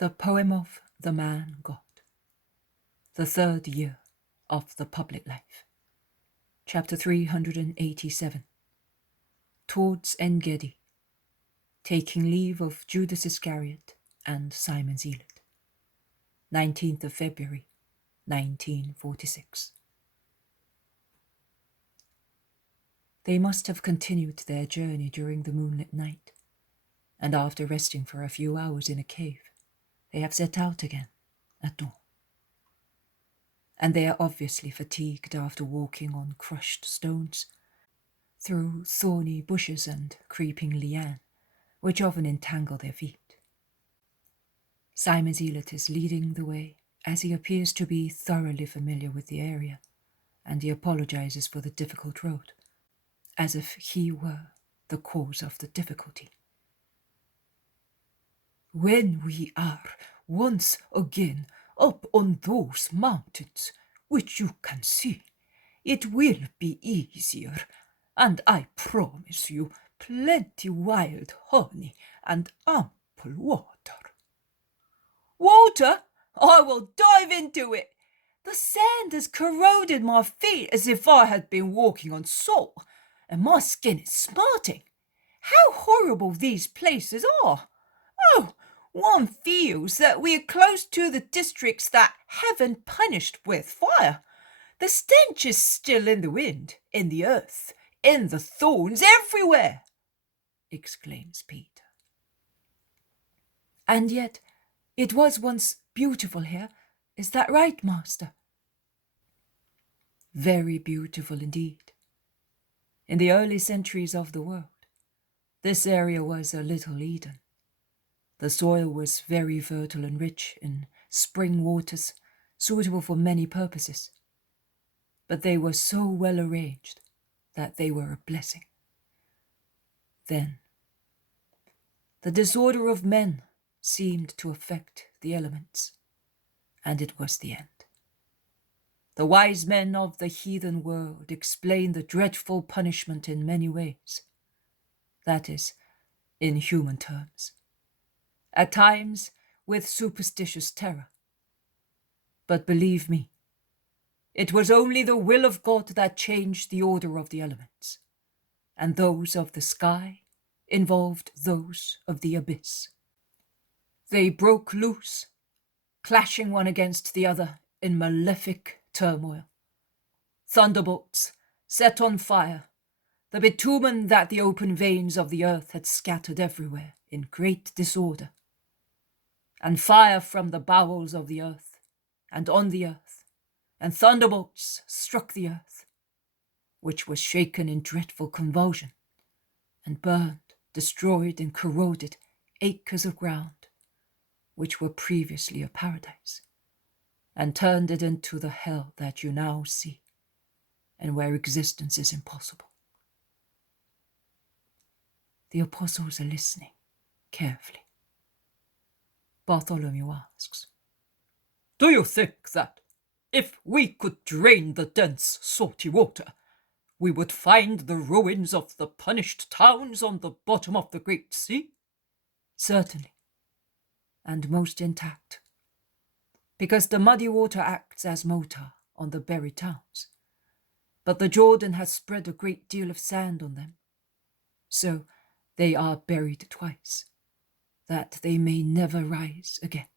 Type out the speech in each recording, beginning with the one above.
The Poem of the Man God. The Third Year of the Public Life. Chapter 387. Towards Engedi. Taking leave of Judas Iscariot and Simon Zealot. 19th of February, 1946. They must have continued their journey during the moonlit night, and after resting for a few hours in a cave, they have set out again at dawn. And they are obviously fatigued after walking on crushed stones, through thorny bushes and creeping liane, which often entangle their feet. Simon Zealot is leading the way, as he appears to be thoroughly familiar with the area, and he apologizes for the difficult road, as if he were the cause of the difficulty. When we are once again up on those mountains, which you can see, it will be easier, and I promise you plenty wild honey and ample water. Water? I will dive into it. The sand has corroded my feet as if I had been walking on salt, and my skin is smarting. How horrible these places are! Oh, one feels that we are close to the districts that heaven punished with fire. The stench is still in the wind, in the earth, in the thorns, everywhere, exclaims Peter. And yet, it was once beautiful here. Is that right, Master? Very beautiful indeed. In the early centuries of the world, this area was a little Eden. The soil was very fertile and rich in spring waters, suitable for many purposes. But they were so well arranged that they were a blessing. Then, the disorder of men seemed to affect the elements, and it was the end. The wise men of the heathen world explain the dreadful punishment in many ways. That is, in human terms. At times with superstitious terror. But believe me, it was only the will of God that changed the order of the elements, and those of the sky involved those of the abyss. They broke loose, clashing one against the other in malefic turmoil. Thunderbolts set on fire the bitumen that the open veins of the earth had scattered everywhere in great disorder. And fire from the bowels of the earth, and on the earth, and thunderbolts struck the earth, which was shaken in dreadful convulsion, and burned, destroyed, and corroded acres of ground, which were previously a paradise, and turned it into the hell that you now see, and where existence is impossible. The apostles are listening carefully. Bartholomew asks, "Do you think that, if we could drain the dense, salty water, we would find the ruins of the punished towns on the bottom of the Great Sea?" Certainly, and most intact, because the muddy water acts as mortar on the buried towns, but the Jordan has spread a great deal of sand on them, so they are buried twice, that they may never rise again.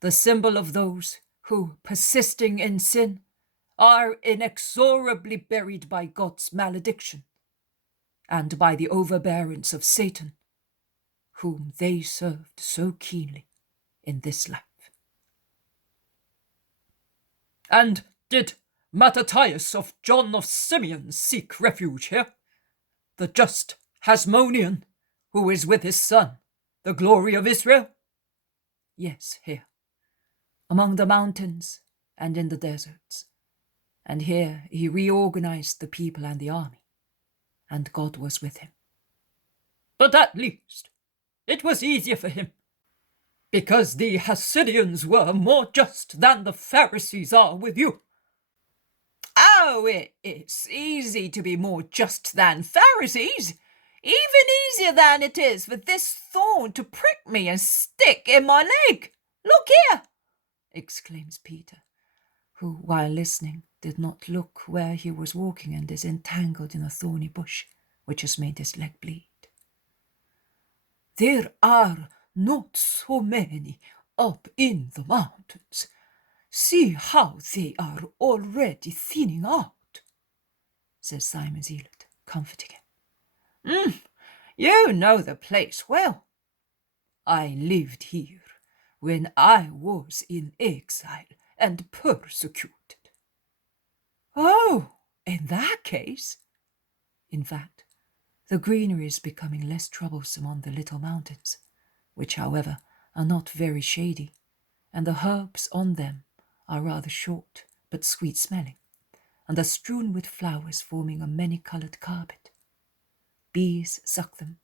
The symbol of those who, persisting in sin, are inexorably buried by God's malediction, and by the overbearance of Satan, whom they served so keenly in this life. And did Mattathias of John of Simeon seek refuge here? The just Hasmonean, who is with his son, the glory of Israel? Yes, here, among the mountains and in the deserts. And here he reorganized the people and the army, and God was with him. But at least it was easier for him, because the Hasidians were more just than the Pharisees are with you. Oh, it is easy to be more just than Pharisees. Even easier than it is for this thorn to prick me and stick in my leg. Look here, exclaims Peter, who, while listening, did not look where he was walking and is entangled in a thorny bush, which has made his leg bleed. There are not so many up in the mountains. See how they are already thinning out, says Simon Zealot, comforting him. You know the place well. I lived here when I was in exile and persecuted. Oh, in that case. In fact, the greenery is becoming less troublesome on the little mountains, which, however, are not very shady, and the herbs on them are rather short but sweet-smelling, and are strewn with flowers forming a many-coloured carpet. Bees suck them,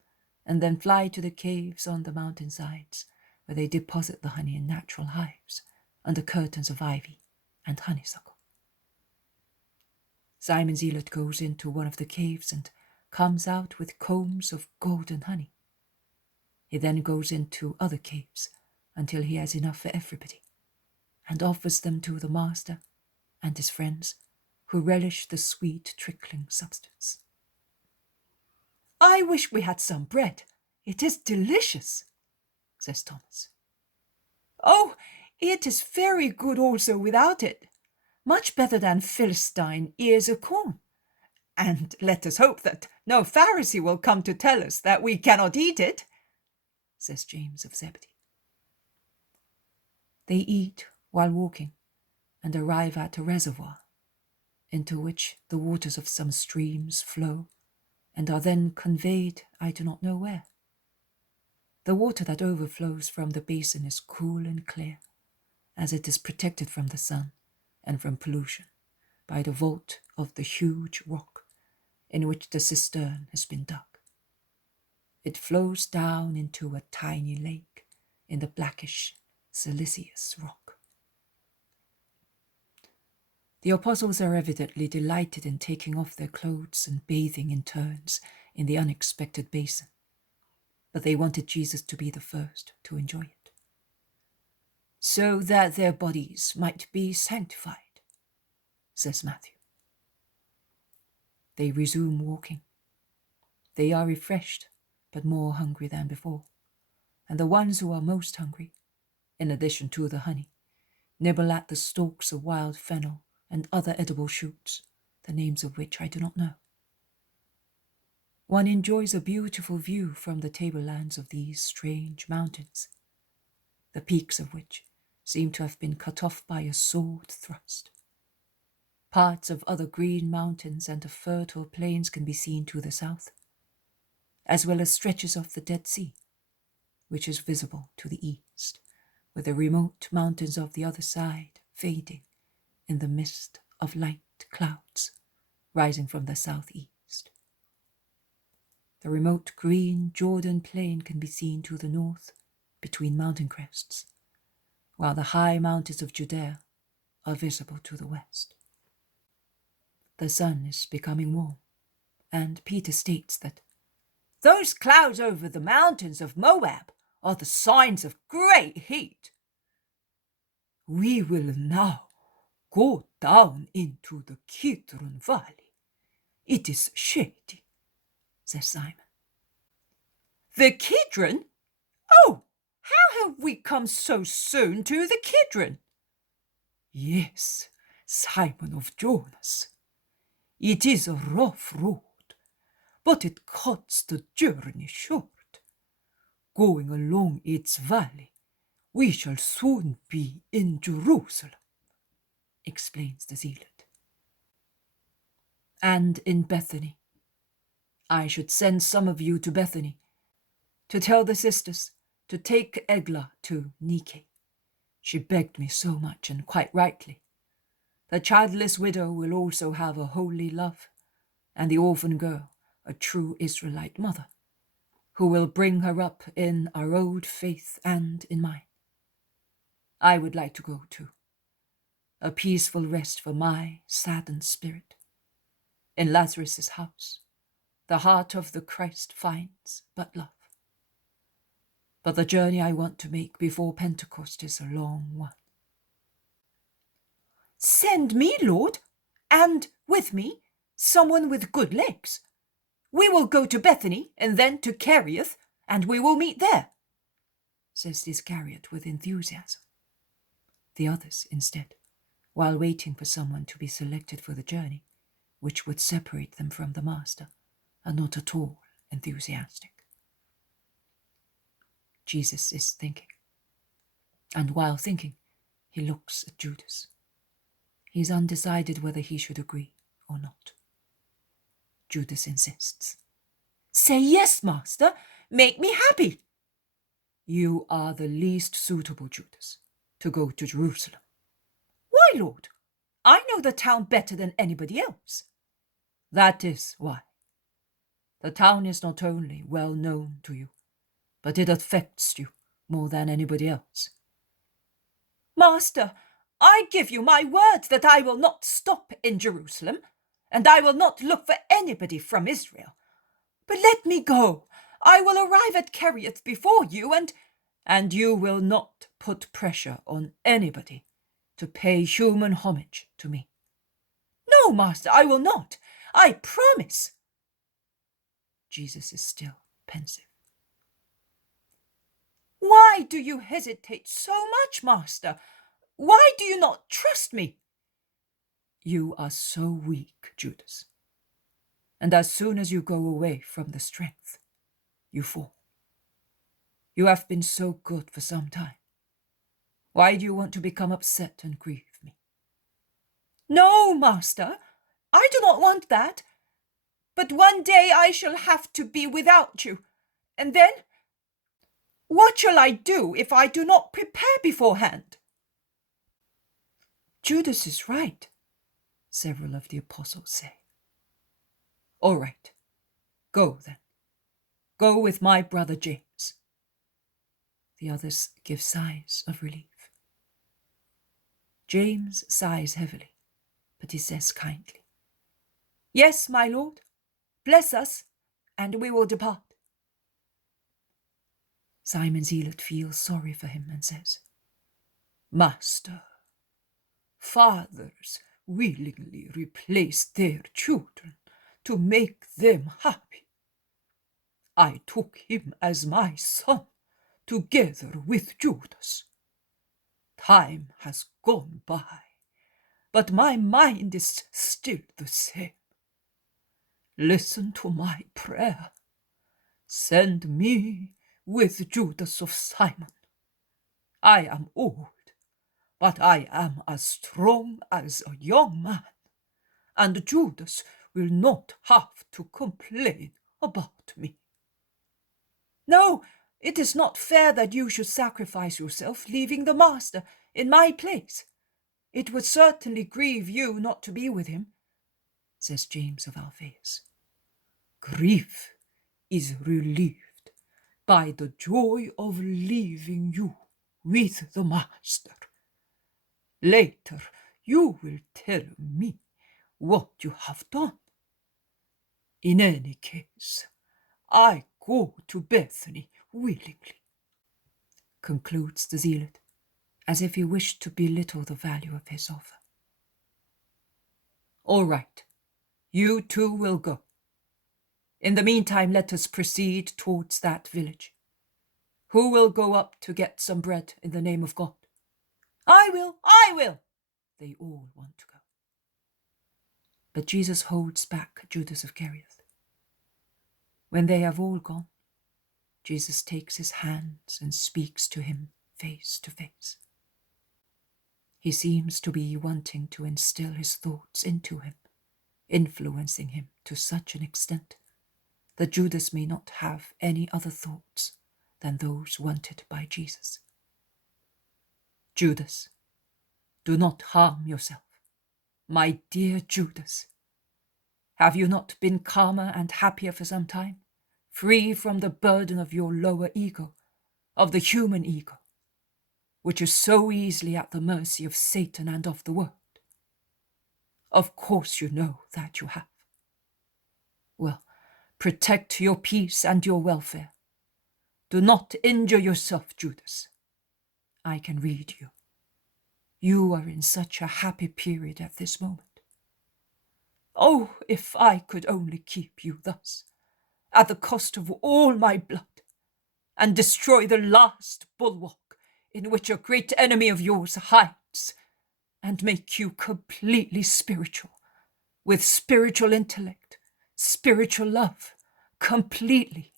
and then fly to the caves on the mountain-sides, where they deposit the honey in natural hives, under curtains of ivy and honeysuckle. Simon Zealot goes into one of the caves and comes out with combs of golden honey. He then goes into other caves until he has enough for everybody, and offers them to the master and his friends, who relish the sweet trickling substance. I wish we had some bread. It is delicious, says Thomas. Oh, it is very good also without it. Much better than Philistine ears of corn. And let us hope that no Pharisee will come to tell us that we cannot eat it, says James of Zebedee. They eat while walking and arrive at a reservoir, into which the waters of some streams flow and are then conveyed I do not know where. The water that overflows from the basin is cool and clear, as it is protected from the sun and from pollution by the vault of the huge rock in which the cistern has been dug. It flows down into a tiny lake in the blackish siliceous rock. The apostles are evidently delighted in taking off their clothes and bathing in turns in the unexpected basin, but they wanted Jesus to be the first to enjoy it, so that their bodies might be sanctified, says Matthew. They resume walking. They are refreshed, but more hungry than before, and the ones who are most hungry, in addition to the honey, nibble at the stalks of wild fennel and other edible shoots, the names of which I do not know. One enjoys a beautiful view from the tablelands of these strange mountains, the peaks of which seem to have been cut off by a sword thrust. Parts of other green mountains and of fertile plains can be seen to the south, as well as stretches of the Dead Sea, which is visible to the east, with the remote mountains of the other side fading in the mist of light clouds rising from the southeast. The remote green Jordan plain can be seen to the north between mountain crests, while the high mountains of Judea are visible to the west. The sun is becoming warm, and Peter states that those clouds over the mountains of Moab are the signs of great heat. We will now go down into the Kidron Valley. It is shady, says Simon. The Kidron? Oh, how have we come so soon to the Kidron? Yes, Simon of Jonas. It is a rough road, but it cuts the journey short. Going along its valley, we shall soon be in Jerusalem, explains the Zealot. And in Bethany. I should send some of you to Bethany, to tell the sisters to take Eglah to Nike. She begged me so much, and quite rightly. The childless widow will also have a holy love, and the orphan girl a true Israelite mother, who will bring her up in our old faith and in mine. I would like to go too. A peaceful rest for my saddened spirit. In Lazarus' house, the heart of the Christ finds but love. But the journey I want to make before Pentecost is a long one. Send me, Lord, and with me, someone with good legs. We will go to Bethany and then to Cherith, and we will meet there, says Iscariot with enthusiasm. The others, instead, while waiting for someone to be selected for the journey, which would separate them from the Master, are not at all enthusiastic. Jesus is thinking, and while thinking, he looks at Judas. He is undecided whether he should agree or not. Judas insists. Say yes, Master. Make me happy. You are the least suitable, Judas, to go to Jerusalem. Why, Lord? I know the town better than anybody else. That is why. The town is not only well known to you, but it affects you more than anybody else. Master, I give you my word that I will not stop in Jerusalem, and I will not look for anybody from Israel. But let me go. I will arrive at Cherith before you, and you will not put pressure on anybody to pay human homage to me. No, Master, I will not. I promise. Jesus is still pensive. Why do you hesitate so much, Master? Why do you not trust me? You are so weak, Judas. And as soon as you go away from the strength, you fall. You have been so good for some time. Why do you want to become upset and grieve me? No, Master, I do not want that. But one day I shall have to be without you. And then, what shall I do if I do not prepare beforehand? Judas is right, several of the apostles say. All right, go then. Go with my brother James. The others give sighs of relief. James sighs heavily, but he says kindly, Yes, my Lord, bless us, and we will depart. Simon Zealot feels sorry for him and says, Master, fathers willingly replace their children to make them happy. I took him as my son, together with Judas. Time has gone by, but my mind is still the same. Listen to my prayer. Send me with Judas of Simon. I am old, but I am as strong as a young man, and Judas will not have to complain about me. No, it is not fair that you should sacrifice yourself, leaving the Master in my place. It would certainly grieve you not to be with him, says James of Alphaeus. Grief is relieved by the joy of leaving you with the Master. Later you will tell me what you have done. In any case, I go to Bethany willingly, concludes the Zealot, as if he wished to belittle the value of his offer. All right, you too will go. In the meantime, let us proceed towards that village. Who will go up to get some bread in the name of God? I will. They all want to go. But Jesus holds back Judas of Cherith. When they have all gone, Jesus takes his hands and speaks to him face to face. He seems to be wanting to instill his thoughts into him, influencing him to such an extent that Judas may not have any other thoughts than those wanted by Jesus. Judas, do not harm yourself. My dear Judas, have you not been calmer and happier for some time, free from the burden of your lower ego, of the human ego, which is so easily at the mercy of Satan and of the world? Of course you know that you have. Well, Protect your peace and your welfare. Do not injure yourself, Judas. I can read you. You are in such a happy period at this moment. Oh, if I could only keep you thus, at the cost of all my blood, and destroy the last bulwark in which a great enemy of yours hides, and make you completely spiritual, with spiritual intellect, spiritual love, completely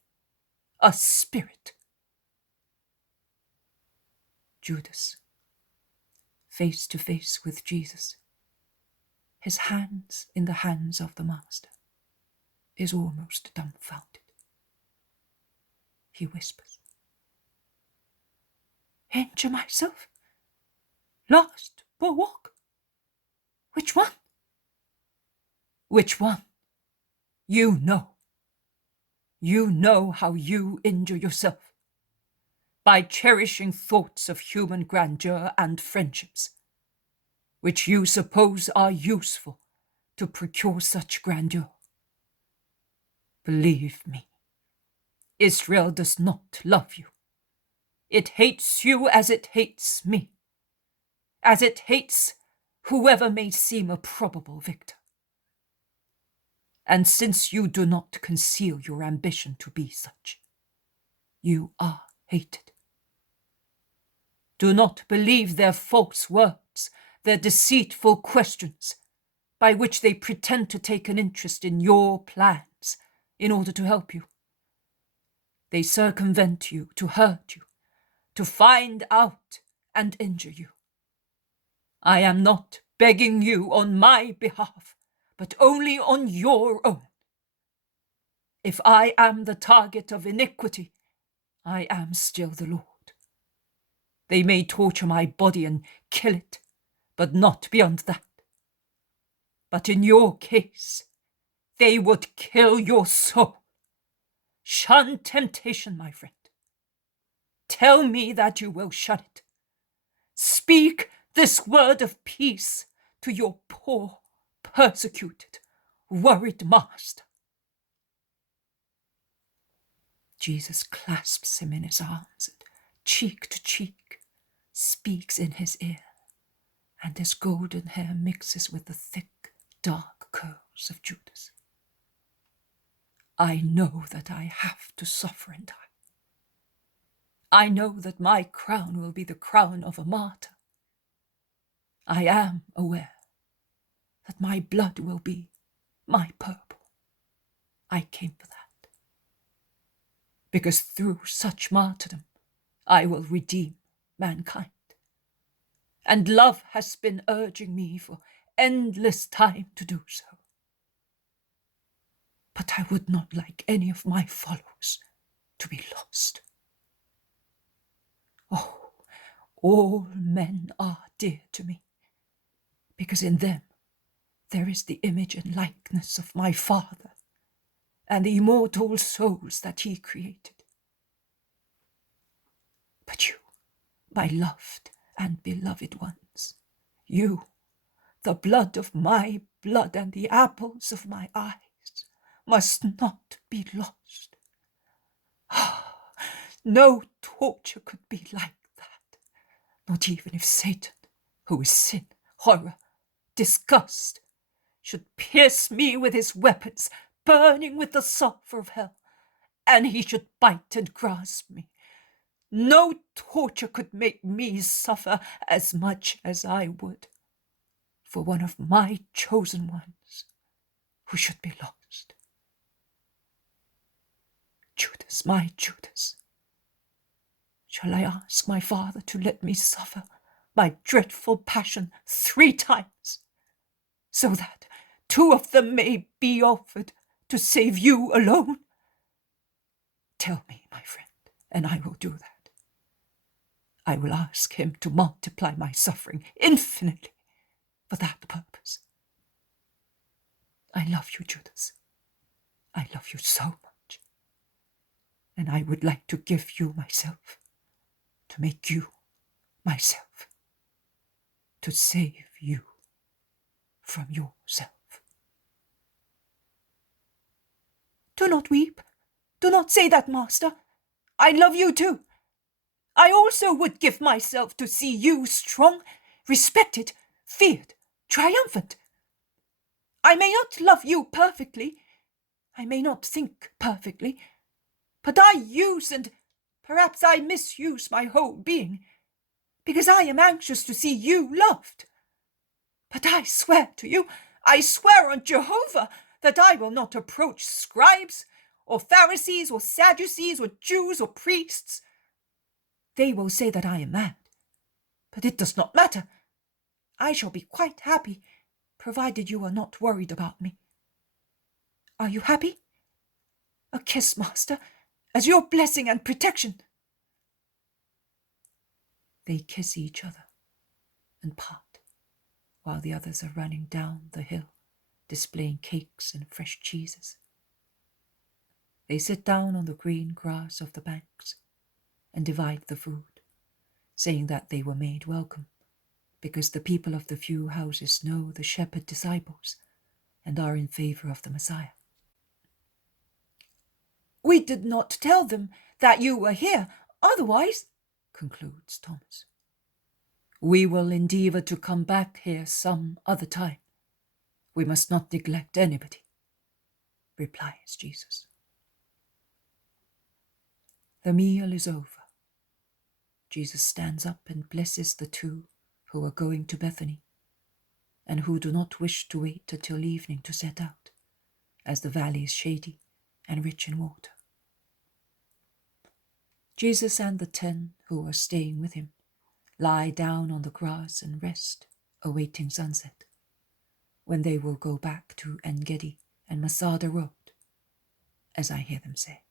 a spirit. Judas, face to face with Jesus, his hands in the hands of the Master, is almost dumbfounded. He whispers, "Injure myself? Last bulwark? Which one?" "Which one? You know. You know how you injure yourself. By cherishing thoughts of human grandeur and friendships, which you suppose are useful to procure such grandeur. Believe me, Israel does not love you. It hates you as it hates me, as it hates whoever may seem a probable victor. And since you do not conceal your ambition to be such, you are hated. Do not believe their false words, their deceitful questions, by which they pretend to take an interest in your plans in order to help you. They circumvent you to hurt you, to find out and injure you. I am not begging you on my behalf, but only on your own. If I am the target of iniquity, I am still the Lord. They may torture my body and kill it, but not beyond that. But in your case, they would kill your soul. Shun temptation, my friend. Tell me that you will shun it. Speak this word of peace to your poor, persecuted, worried master." Jesus clasps him in his arms, and cheek to cheek, speaks in his ear, and his golden hair mixes with the thick, dark curls of Judas. "I know that I have to suffer and die. I know that my crown will be the crown of a martyr. I am aware that my blood will be my purple. I came for that. Because through such martyrdom, I will redeem mankind. And love has been urging me for endless time to do so. But I would not like any of my followers to be lost. Oh, all men are dear to me, because in them there is the image and likeness of my Father and the immortal souls that he created. But you, my loved and beloved ones, you, the blood of my blood and the apples of my eyes, must not be lost. No torture could be like that, not even if Satan, who is sin, horror, disgust, should pierce me with his weapons, burning with the sulphur of hell, and he should bite and grasp me. No torture could make me suffer as much as I would for one of my chosen ones who should be lost. Judas, my Judas, shall I ask my Father to let me suffer my dreadful passion 3 times, so that 2 of them may be offered to save you alone? Tell me, my friend, and I will do that. I will ask him to multiply my suffering infinitely for that purpose. I love you, Judas. I love you so much. And I would like to give you myself, to make you myself, to save you from yourself. Do not weep. Do not say that, Master. I love you too. I also would give myself to see you strong, respected, feared, triumphant. I may not love you perfectly. I may not think perfectly. But I use and perhaps I misuse my whole being, because I am anxious to see you loved. But I swear to you, I swear on Jehovah, that I will not approach scribes, or Pharisees, or Sadducees, or Jews, or priests. They will say that I am mad, but it does not matter. I shall be quite happy, provided you are not worried about me. Are you happy? A kiss, Master, as your blessing and protection. They kiss each other and part, while the others are running down the hill, displaying cakes and fresh cheeses. They sit down on the green grass of the banks and divide the food, saying that they were made welcome, because the people of the few houses know the shepherd disciples and are in favor of the Messiah. We did not tell them that you were here, otherwise, concludes Thomas. We will endeavor to come back here some other time. We must not neglect anybody, replies Jesus. The meal is over. Jesus stands up and blesses the two who are going to Bethany, and who do not wish to wait until evening to set out, as the valley is shady and rich in water. Jesus and the 10 who are staying with him lie down on the grass and rest, awaiting sunset, when they will go back to Engedi and Masada Road, as I hear them say.